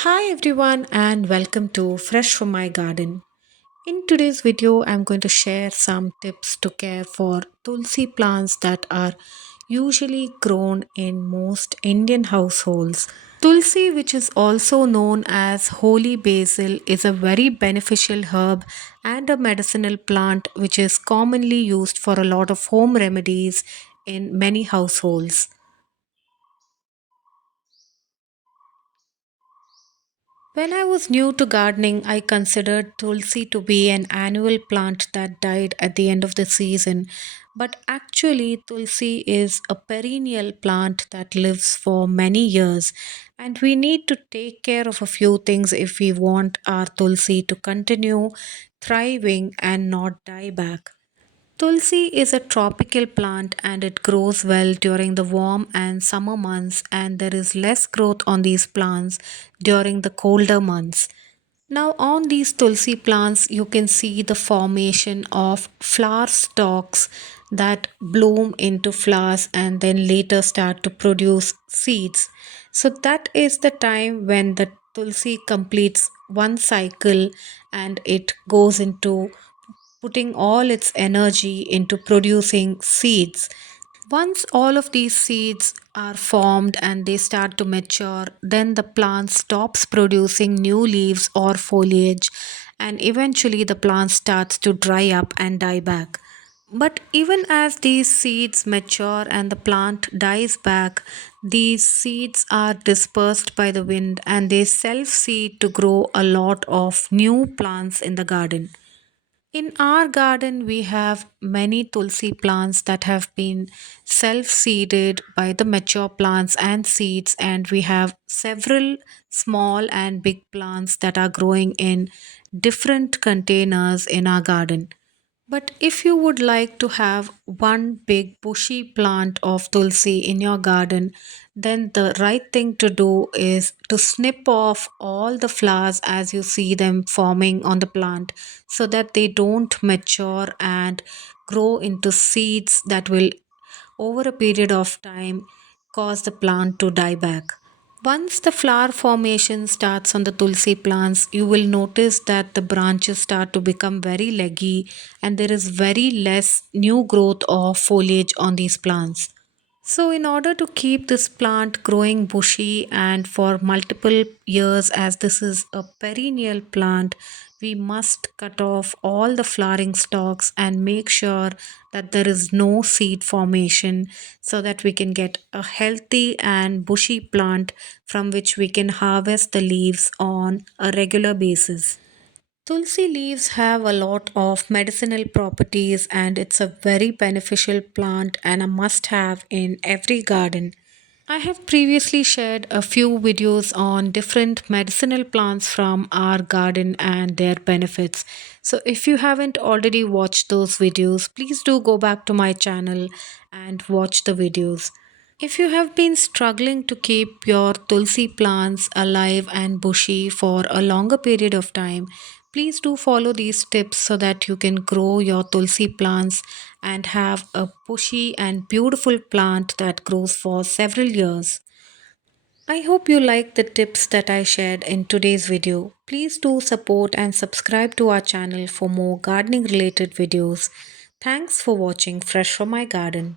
Hi everyone and welcome to Fresh from My Garden. In today's video, I'm going to share some tips to care for Tulsi plants that are usually grown in most Indian households. Tulsi, which is also known as Holy Basil, is a very beneficial herb and a medicinal plant which is commonly used for a lot of home remedies in many households. When I was new to gardening, I considered Tulsi to be an annual plant that died at the end of the season. But actually, Tulsi is a perennial plant that lives for many years, and we need to take care of a few things if we want our Tulsi to continue thriving and not die back. Tulsi is a tropical plant and it grows well during the warm and summer months, and there is less growth on these plants during the colder months. Now, on these Tulsi plants, you can see the formation of flower stalks that bloom into flowers and then later start to produce seeds. So, that is the time when the Tulsi completes one cycle and it goes into putting all its energy into producing seeds. Once all of these seeds are formed and they start to mature, then the plant stops producing new leaves or foliage, and eventually the plant starts to dry up and die back. But even as these seeds mature and the plant dies back, these seeds are dispersed by the wind and they self seed to grow a lot of new plants in the garden. In our garden, we have many tulsi plants that have been self seeded by the mature plants and seeds, and we have several small and big plants that are growing in different containers in our garden. But if you would like to have one big bushy plant of tulsi in your garden, then the right thing to do is to snip off all the flowers as you see them forming on the plant so that they don't mature and grow into seeds that will, over a period of time, cause the plant to die back. Once the flower formation starts on the tulsi plants, you will notice that the branches start to become very leggy and there is very less new growth of foliage on these plants. So, in order to keep this plant growing bushy and for multiple years, as this is a perennial plant, we must cut off all the flowering stalks and make sure that there is no seed formation so that we can get a healthy and bushy plant from which we can harvest the leaves on a regular basis. Tulsi leaves have a lot of medicinal properties and it's a very beneficial plant and a must have in every garden. I have previously shared a few videos on different medicinal plants from our garden and their benefits. So if you haven't already watched those videos, please do go back to my channel and watch the videos. If you have been struggling to keep your tulsi plants alive and bushy for a longer period of time, please do follow these tips so that you can grow your tulsi plants and have a bushy and beautiful plant that grows for several years. I hope you liked the tips that I shared in today's video. Please do support and subscribe to our channel for more gardening related videos. Thanks for watching Fresh from My Garden.